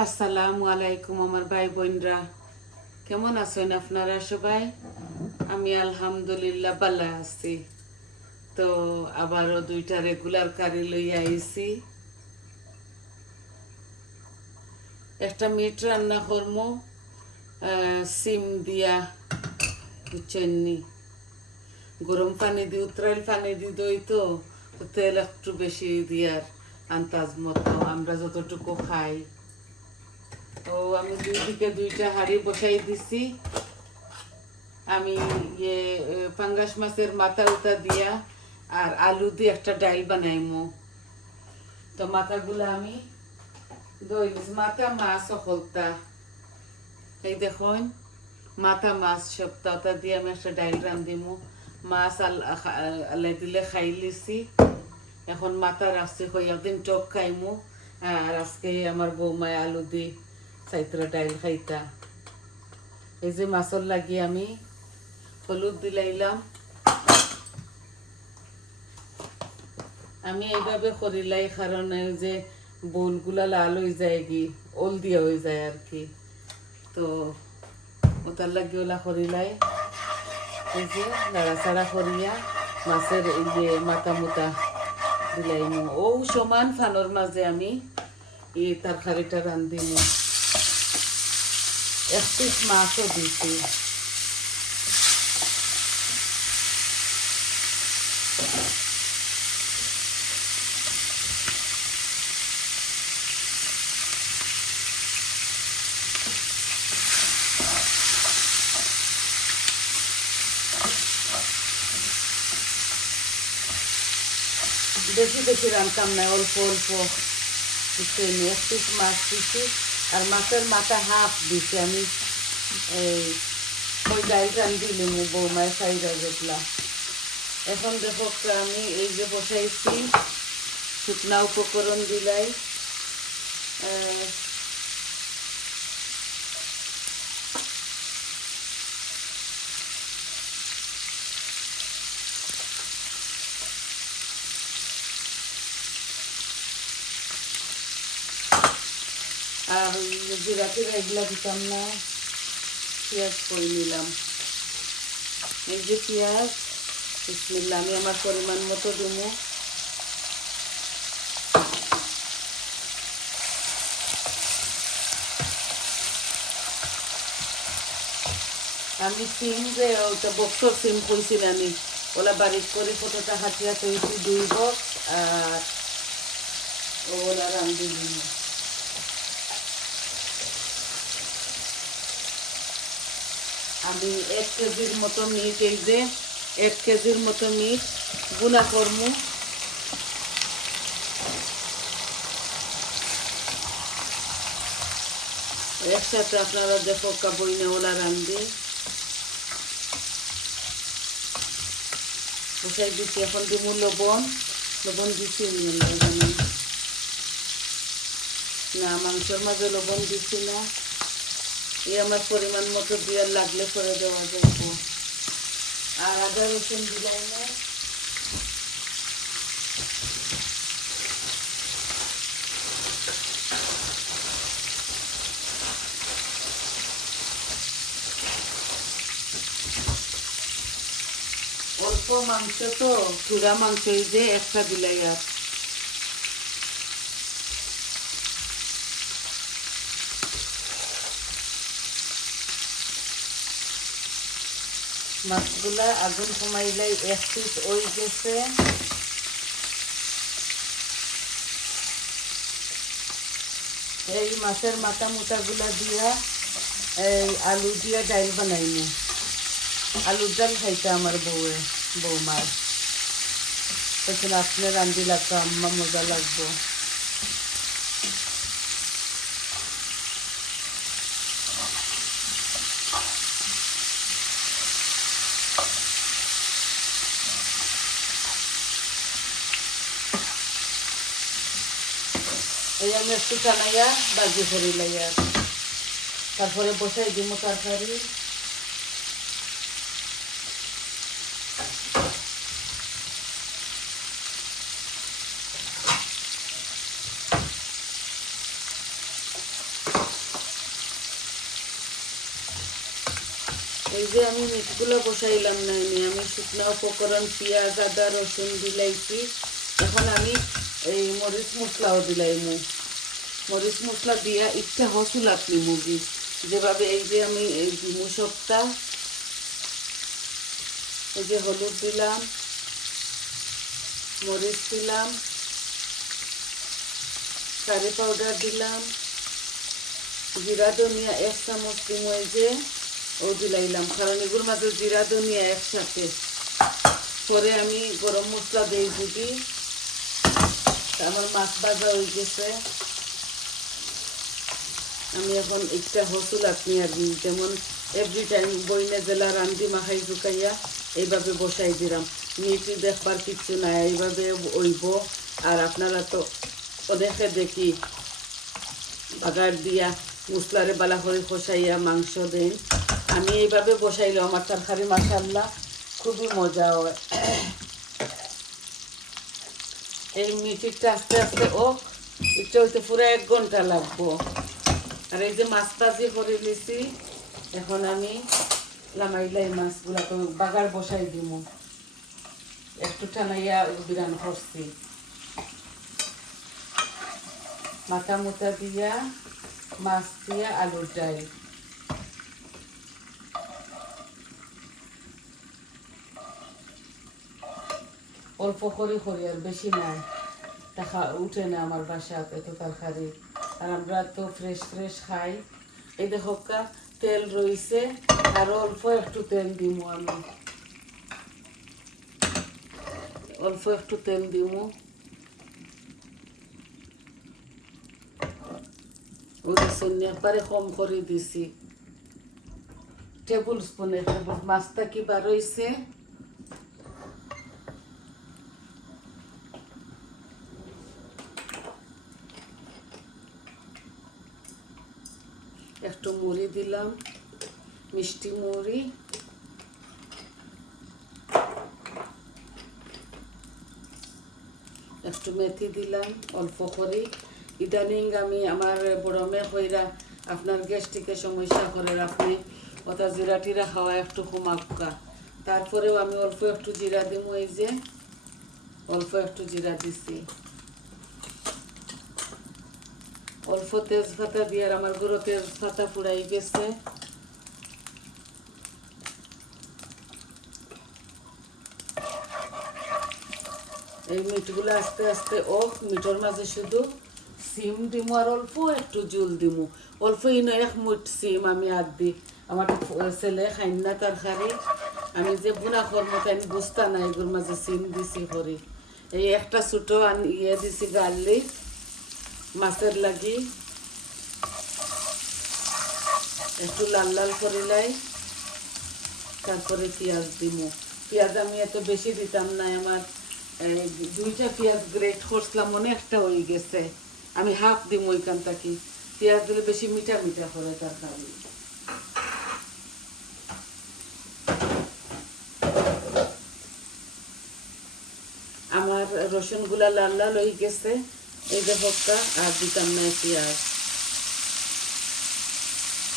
আসসালামু আলাইকুম আমার ভাই বোনরা। কেমন আছেন আপনারা সবাই? আমি আলহামদুলিল্লাহ ভালো আছি। তো আবারও দুইটা রেগুলার কারি লইয়া আইছি। একটা মিট রান্না করমু সিম দিয়া বুঝছেননি। গরম পানি দিয়ে উতরাইল পানি দিয়ে দই তো তেল একটু বেশি দিয়ার আন্তাজ মতো। আমরা যতটুকু খাই। তো আমি দুই দিকে দুইটা বসাই দিছি। আমি ইয়ে পাঙ্গাস মাছের মাথা উতা দিয়া আর আলু দিয়ে একটা বানাইমু। তো মাথাগুলো আমি দই মাথা মাছ সকলতা এই দেখুন, মাথা মাছ দিয়ে আমি একটা ডাইল রান্ধিমু মাছ আল- আলাই দিলে খাই লিছি। এখন মাথা রাখছি কই একদিন টক খাইমু। আর আজকে আমার বৌমায় আলু দি চাইত্রা ডাইল খাইতা। এই যে মাছর লাগি আমি হলুদ দিলাইলাম আমি এইভাবে করিলাই কারণ যে বোলগুলা লাল হয়ে যায় কি ওল দিয়া হয়ে যায় আর কি। তো ওটার লাগি ওলা করিলাই এই যে নাড়াচাড়া করিয়া মাছের এই যে মাথা মুতা দিলাইমু ও সমান ফানোর মাঝে আমি এই তরকারিটা রান্ধিমু এক পিস মাছও দিছি বেশি বেশি রান্তাম না অল্প অল্প বুঝছেন এক পিস মাছ দিছি আর মাছের মাথা হাফ দিছি আমি, এই ওই ডাইলটা আমি মু বৌমায় সাইরা যেতলা এখন দেখো আমি এই যে বসাইছি, শুকনা উপকরণ দিলাই। আর দিতাম না, পেঁয়াজ করে নিলাম। এই যে পেঁয়াজ আমি আমার পরিমাণ মতো আমি সিম যে, ওটা বক্সর সিম কইছিল আমি। ওলা বারিক করে ফটোটা হাতিয়া তৈরি দুই বক্স আর ওলা রান্ধি আমি এক কেজির মতো মিট, এই যে এক কেজির মতো মিটগুলা করমু একসাথে আপনারা দেখো কাবই নেওয়ালা রান্ধি। বসাই দিচ্ছি, এখন দিব লবণ। লবণ দিচ্ছি না, মাংসের মাঝে লবণ দিচ্ছি না। এই আমার পরিমাণ মতো দিয়ে লাগলে করে দেওয়া যাবে আর আদা রসুন দিলাই না? অল্প মাংস তো চূড়া মাংস এই যে একটা বিলাই আর। মাছগুলা আগুন কমাইলাই এক পিস ওই গেছে। এই মাছের মাথা মুটাগুলা দিয়া এই আলু দিয়া ডাইল বানাইনি আলুর ডাল খাইতে আমার বউয়ে বৌমার তখন আপনি রান্ধি লাগতো, আম্মা মজা লাগবো। এই আমি বাজি লাইয়া। তারপরে বসাই দিব তরকারি। এই যে আমি মিটগুলো বসাইলাম না আমি শুকনো উপকরণ, পেঁয়াজ, আদা, রসুন বিলাইছি এখন আমি এই মরিচ মশলাও দিলাইমু মরিচ মশলা দিয়া ইচ্ছা হসুল আপনি মুগি। যেভাবে এই যে আমি এই দিমু এই যে হলুদ দিলাম, মরিচ দিলাম, কারি পাউডার দিলাম, জিরা, ধনিয়া এক চামচ দিম এই যে, ও দিলাইলাম। কারণ এগুলোর মাঝে জিরা, ধনিয়া একসাথে। পরে আমি গরম মশলা দিই যদি। আমার মাছ ভাজা হয়ে গেছে। আমি এখন একটা হসুল আপনি আর যেমন এভরি টাইম বইনে জেলা রান্ধি মাখাই শুকাইয়া এইভাবে বসাই দিলাম। মিটি দেখবার কিচ্ছু নাই, এইভাবে ওইব। আর আপনারা তো অনেকে দেখি, বাগার দিয়া মশলারে বালা করে কষাইয়া মাংস দেন। আমি এইভাবে বসাইলে আমার তরকারি মাসাল্লাহ খুবই মজা হয়। এই মিটিটা আস্তে আস্তে ও, এটা হইতে পুরো এক ঘণ্টা লাগবো। আর এই যে মাছ ভাজি করে নিছি এখন আমি লামাইলাই মাছগুলা তো বাগার বসাই দিব একটু টানাইয়া বিরান করছি। মাথা মুথা দিয়া, মাছ দিয়া আলুর ডাল অল্প করে করি, আর বেশি নাই। টাকা উঠে না আমার বাসাত এত তরকারি। আর আমরা তো ফ্রেশ ফ্রেশ খাই। এই দেখো তেল রইছে, আর অল্প একটু তেল দিব আমি। অল্প একটু তেল দিব একবারে কম করে দিছি। টেবিল স্পুনে মাছটা কি বার হইছে একটু মুড়ি দিলাম মিষ্টি মুড়ি। একটু মেথি দিলাম অল্প করে। ইদানিং আমি আমার বড় মেয়ে হইরা আপনার গ্যাস্ট্রিকের সমস্যা করে আপনি ওটা জিরা টিরা খাওয়া একটু কমাক্কা। তারপরেও আমি অল্প একটু জিরা দিব এই যে, অল্প একটু জিরা দিছি। অল্প তেজপাতা দিয়ে আর আমার গুঁড়ো তেজপাতা পুড়াই গেছে। এই মিটগুলো আস্তে আস্তে ও মিটর মাঝে শুধু সিম দিমু আর অল্প একটু জুল দিমু। অল্প এক মুঠ সিম আমি আর দি। আমার ছেলে খাইন না তরকারি আমি যে বুনা করব তাই বুঝতা না এগুলোর মাঝে সিম দিছি করি এই একটা ছোটো ইয়ে দিছি গার্লিক। মাছের লাগি। একটু লাল লাল করিলাই তারপরে পেঁয়াজ দিব পেঁয়াজ আমি এত বেশি দিতাম না, আমার দুইটা পেঁয়াজ গ্রেট করছিলাম মনে একটা হয়ে গেছে। আমি হাফ দিব ওইখান থেকে। পেঁয়াজ দিলে বেশি মিঠা মিঠা করে তার কারণে আমার রসুনগুলা লাল লাল হয়ে গেছে। এই হক্কা আর দিতাম না পেঁয়াজ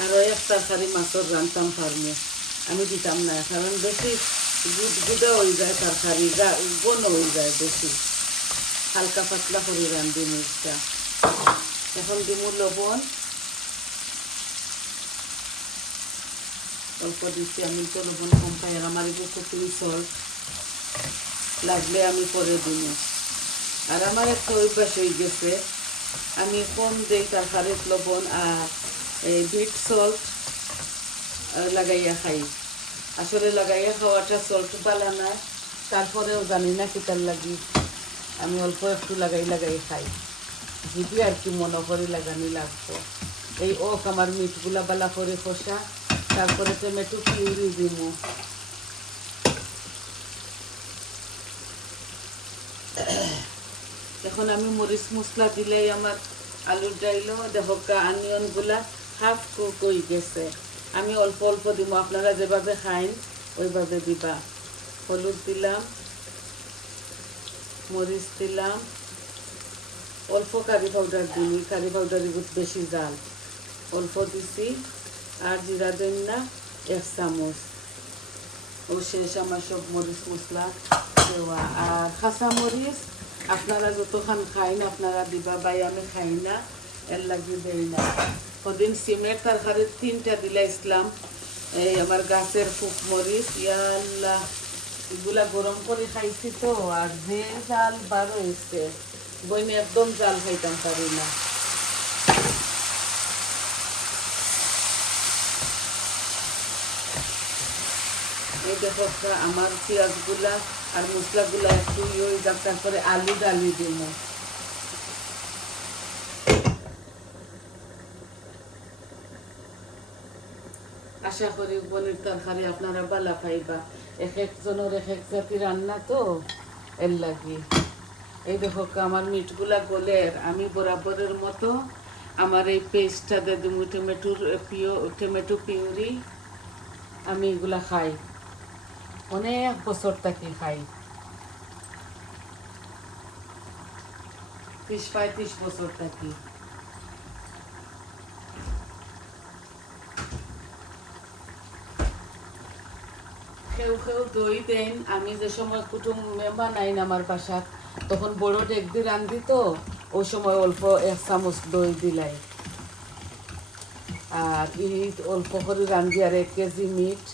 আর ওই এক তরকারি মাছের রান্তাম পারমু আমি দিতাম না কারণ বেশি গুদ হয়ে যায় তরকারি গন হয়ে যায় বেশি হালকা পাতলা করে রান্ধি মির্চটা এখন দিমু লবণ অল্প দিচ্ছি আমি তো লবণ কম পাই আর আমার কুকুরি সল্ট লাগলে আমি পরে দিব আর আমার একটা অভ্যাস হয়ে গেছে। আমি কম দেই তরকারিত লবণ আর এই বিট সল্ট লাগাইয়া খাই। আসলে লাগাইয়া খাওয়াটা সল্ট পালা না, তারপরেও জানি না কিতার লাগি। আমি অল্প একটু লাগাই লাগাই খাই। যদি আর কি মনে করে লাগানি লাগতো। এই ওক আমার মিটগুলা বালা করে কষা, তারপরে টমেটো পিউরি দিমু। এখন আমি মরিচ মশলা দিলেই আমার আলুর ডাইলও দেখকা আনিয়নগুলা হাফ কুক হয়ে গেছে। আমি অল্প অল্প দিব আপনারা যেভাবে খাইন ওইভাবে দিবা। হলুদ দিলাম মরিচ দিলাম। অল্প কারি পাউডার দিই কারি পাউডার বেশি জাল। অল্প দিছি, আর জিরা দিন না এক চামচ। ও শেষ আমার সব মরিচ মশলা দেওয়া আর খাসা মরিচ আপনারা যতক্ষণ খাইন, আপনারা দিবা বাই আমি খাই না। এর লাগি দেয় না। কদিন সিমের তরকারি তিনটা দিলা ইসলাম এই আমার গাছের ফুক মরিচ। ইয়াল্লাহ, এগুলা গরম করে খাইছি তো, আর যে জাল বার হয়েছে বইনে একদম জাল খাইতাম পারি না। এই দেখো আমার পেঁয়াজগুলা আর মশলাগুলা একটু ইয়ে হয়ে যাক, তারপরে আলু ডালি দিব। আশা করি পনির তরকারি আপনারা বালা পাইবা। এক একজনের এক এক জাতি রান্না তো, এর লাগি। এই দেখো আমার মিটগুলা গলের, আমি বরাবরের মতো আমার এই পেস্টটা দিয়ে দিব টমেটোর পিও, টমেটো পিউরি, আমি এগুলা খাই। অনেক বছর থাকি খাই। ত্রিশ পঁয়ত্রিশ বছর থাকি। কেউ কেউ দই দেন, আমি যে সময় কুটুম মেম্বার নাই না আমার বাসাত তখন বড় ডেক দিয়ে রান্ধি তো, ওই সময় অল্প এক চামচ দই দিলাই। আর অল্প করে রান্ধি, আর এক কেজি মিট।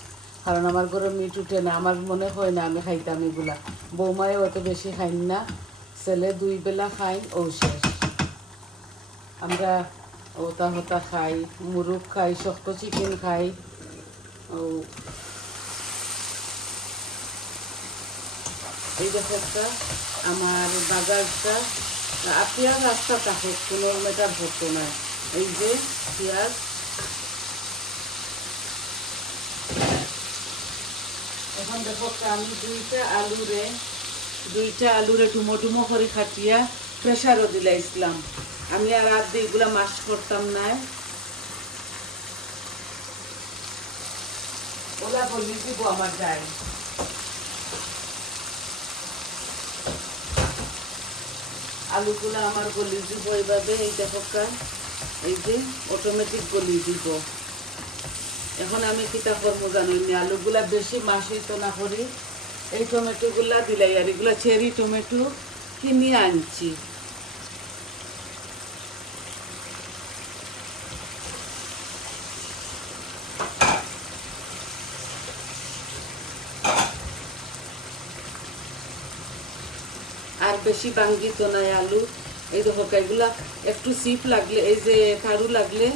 কারণ আমার ঘরে মিট উঠে না, আমার মনে হয় না আমি খাইতাম এগুলা। বৌমায় অত বেশি খাইন না, ছেলে দুই বেলা খাই ও শেষ। আমরা ওটা হতা খাই মুরগ খাই, শক্ত চিকেন খাই, ও। এই দেখো আমার বাজারটা আর পেঁয়াজ রাস্তা থাকুক কোনো মেটার হতো না এই যে পেঁয়াজ এখন দেখো আমি দুইটা, আলুরে দুইটা, আলুরে ডুমো ডুমো করে খাটিয়া প্রেশারও দিলাইছিলাম আমি আর দিয়ে এগুলা মাস করতাম না। ওলা বলি দিব আমার যায় আলুগুলো আমার গলি দিব এইভাবে এই দেখকা এই যে অটোমেটিক গলি দিব। এখন আমি কিতা করব জানি আলুগুলা বেশি মাসিত না করি। এই টমেটোগুলা দিলাই আর এগুলা চেরি টমেটো কিনে আনছি। আর বেশি বাঙ্গিত নাই আলু। এই দেখো, এগুলা একটু সিপ লাগলে, এই যে তারু লাগলে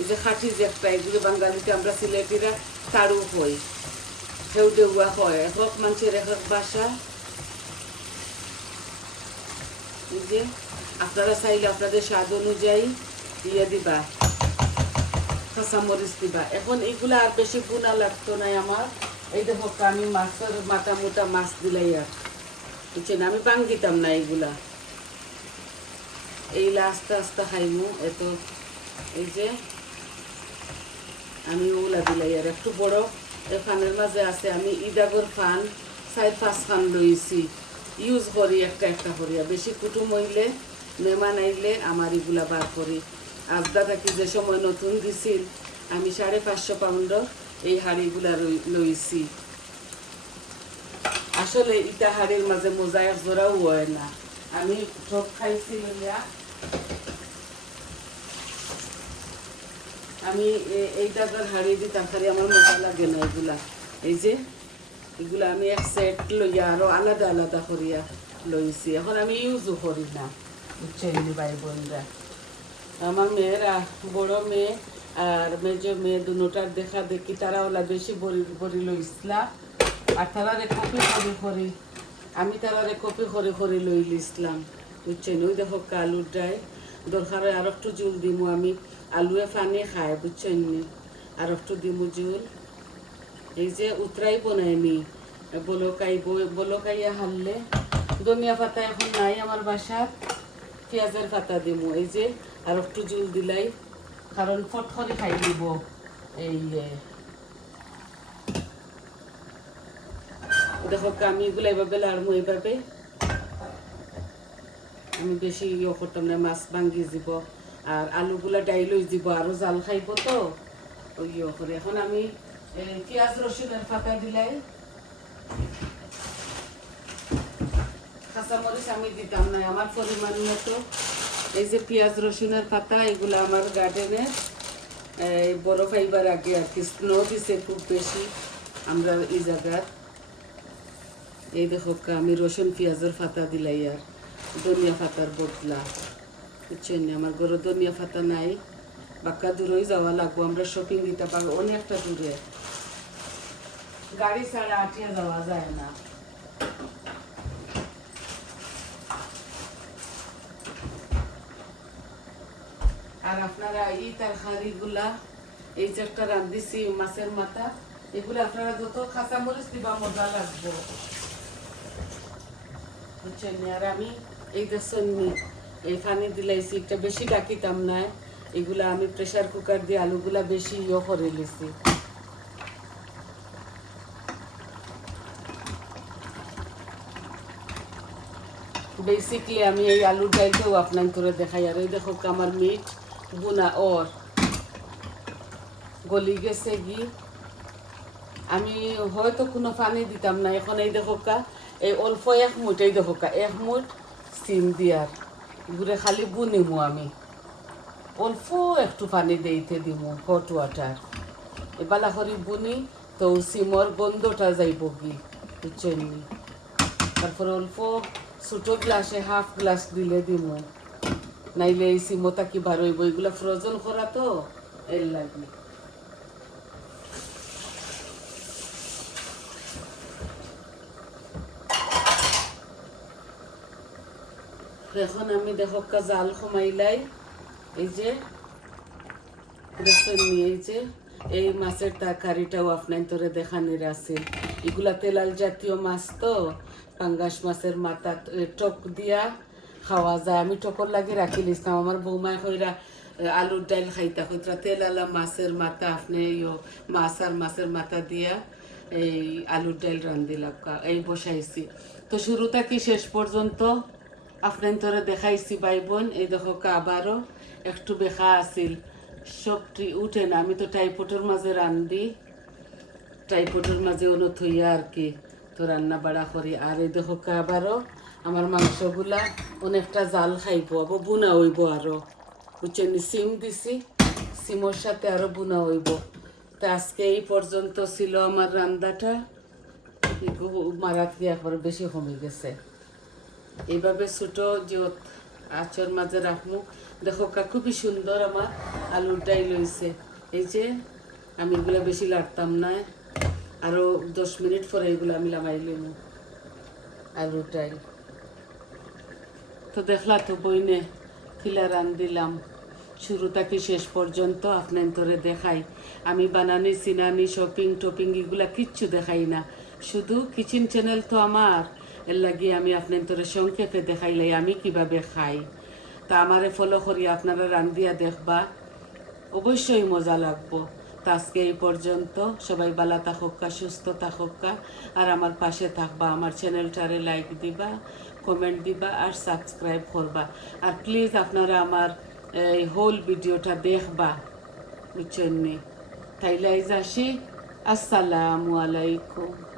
এই যে খাটি যে একটা এগুলো বাঙালিতে আমরা সিলেটিরা তারু হই সেও দেওয়া হয় একক মানুষের একক বাসা। এই যে, আপনারা চাইলে আপনাদের স্বাদ অনুযায়ী দিয়ে দিবা, কাঁচামরিচ দিবা। এখন এগুলা আর বেশি গুণা লাগতো নাই আমার। এই দেখো আমি মাছের মাথা মোটা মাছ দিলাই আর। বুঝছেন? আমি বাঙ্গিতাম না এইগুলা। এইগুলা আস্তে আস্তে খাইমু, এত। এই যে আমি ওগুলা দিলাই, আর একটু বড় ফানের মাঝে আছে, আমি ইদাগর ফান চার পাঁচ ফান লইছি। ইউজ করি, একটা একটা করিয়া বেশি কুটুম হইলে, মেহমান আইলে আমার এগুলা বার করি। আজদা থাকি যে সময় নতুন দিছিল, আমি সাড়ে পাঁচশো পাউন্ডর এই হাড়িগুলা লইছি। আসলে ইটা হাড়ির মাঝে মোজা এক জোড়াও হয় না। আমি ঠক খাইছি লইয়া। আমি এই টাকার হাড়ি দি তরকারি আমার মজা লাগে না এগুলা। এই যে এগুলা আমি এক সেট লইয়া আরও আলাদা আলাদা করিয়া লইছি। এখন আমি ইউজও করি না। বুঝছেন ভাই বোনরা আমার মেয়েরা বড় মেয়ে আর মেজ মেয়ে দুটার দেখা দেখি তারা ওলা বেশি বড়ি বড়ি লইসলা। আর তারারে কপি করে করি আমি তারারে কপি করে করে লই লিসলাম বুঝছেন? ওই দেখো ডাই দরকার আর একটু জুল দিমু আমি। আলুয়ে ফানি খায়, বুঝছেন নি? আর একটু দিমু জুল এই যে উতরাই বনাইনি বলকাই বলকাইয়া হারলে ধনিয়া পাতা এখন নাই আমার বাসার, পেঁয়াজের পাতা দিমু। এই যে আর একটু জুল দিলাই, কারণ ফটফরি খাই দিব এই দেখো আমি এগুলো এভাবে লাড়মু এইভাবে আমি বেশি ইয়ে করতাম না, মাছ ভাঙ্গি দিব। আর আলুগুলা ডাইল হয়ে দিব, আরও জাল খাইব তো। ওই করে এখন আমি পেঁয়াজ রসুনের পাতা দিলাই। কাঁচামরিচ আমি দিতাম না আমার পরিমাণ মতো। এই যে পেঁয়াজ রসুনের পাতা, এগুলো আমার গার্ডেনে বড় ফাইবার আগে আর কি স্নো দিছে খুব বেশি, আমরা এই জায়গার। এই দেখো, আমি রসুন, পেঁয়াজের পাতা দিলাই আর, ধনিয়া পাতার বদলা। বুঝছেন আমার ঘরে ধনিয়া পাতা নাই বাক্কা দূরই যাওয়া লাগবো আমরা শপিং দিতে পারব অনেকটা দূরে। গাড়ি ছাড়া আটিয়া যাওয়া যায় না। আর আপনারা এই তরকারিগুলা এই যে একটা রান্ধিছি মাছের মাথা এগুলো আপনারা যত কাঁচা মরিচ দিবা মজা লাগবো। বুঝছেন? আর আমি এই নি, এই পানি দিলাইছি একটা বেশি ডাকিতাম না। এগুলা আমি প্রেসার কুকার দিয়ে আলুগুলা বেশি ইয়ে করে লিছি বেসিকলি আমি এই আলুর ডাইলটাও আপনার করে দেখাই। আর এই দেখো আমার মিট বুনা ওর গলি গেছে গি আমি হয়তো কোনো পানি দিতাম না। এখন এই দেখো কা? এই অল্প এক মুঠ, এই দেখো এক মুঠ সিম দিয়ার ঘুরে খালি বুনিমু আমি। অল্প একটু পানি দিতে দিমু হট ওয়াটার এবালা করি বুনি তো সিমর গন্ধটা যাইব কি, বুঝছেন? তারপরে অল্প ছোটো গ্লাসে হাফ গ্লাস দিলে দিমু। নাইলে এই সিমতা কি বার হইব এগুলা ফ্রোজন করা তো এর লাগে। এখন আমি দেখো জাল কমাইলাই এই যে দেখছেন নিয়ে এই যে এই মাছের তরকারিটাও আপনার তোরে দেখানির আছে। এগুলা তেলাল জাতীয় মাছ তো পাঙ্গাস মাছের মাথা টক দিয়া খাওয়া যায়। আমি টকর লাগি রাখি লিছিলাম আমার বৌমা কইরা এ, আলুর ডাইল খাইতা কইরা তেল আলা মাছের মাথা আপনি ইয়ো মাছ আর মাছের মাথা দিয়া এই আলুর ডাইল রান্ধিলাম এই বসাইছি। তো শুরু থেকে শেষ পর্যন্ত? আপনার দেখাইছি ভাই বোন, এই দেখো আবারও একটু বেখা আছিল। সবটি উঠে না, আমি তো টাইপোটের মাঝে রান্ধি। টাইপোটের মাঝে অন্য থইয়া আর কি তো রান্না বাড়া করি। আর এই দেখো আবারও আমার মাংসগুলা অনেকটা জাল খাইব, আবার বুনা হইব আরও। বুঝছেন সিম দিছি, সিমর সাথে আরও বুনা হইব। তা আজকে এই পর্যন্ত ছিল আমার রান্নাটা মারাত গিয়ে একবার বেশি কমে গেছে। এইভাবে ছোট যে আচর মাঝে রাখমু। দেখো কা খুবই সুন্দর আমার আলুর ডাইল হয়েছে এই যে, আমি এগুলো বেশি লাড়তাম না। আরও দশ মিনিট পরে এগুলো আমি লামাই লিমু আলুর ডাইল তো দেখলা তো বইনে খিলা রান দিলাম। শুরু থেকে শেষ পর্যন্ত? আপনার তোরে দেখাই। আমি বানানি সিনানি শপিং টপিং এগুলা কিচ্ছু দেখাই না। শুধু কিচেন চ্যানেল তো আমার। এর লাগি আমি আপনার তোরে সংক্ষেপে দেখাইলাই আমি কীভাবে খাই। তা আমারে ফলো করি, আপনারা রান্ধিয়া দেখবা। অবশ্যই মজা লাগবো। তা আজকে এই পর্যন্ত। সবাই বালা থাকুকা সুস্থ থাকুকা আর আমার পাশে থাকবা। আমার চ্যানেলটারে লাইক দিবা কমেন্ট দিবা আর সাবস্ক্রাইব করবা। আর প্লিজ আপনারা আমার, এই হোল ভিডিওটা দেখবা। বুঝছেন তাইলে আসি। আসসালামু আলাইকুম।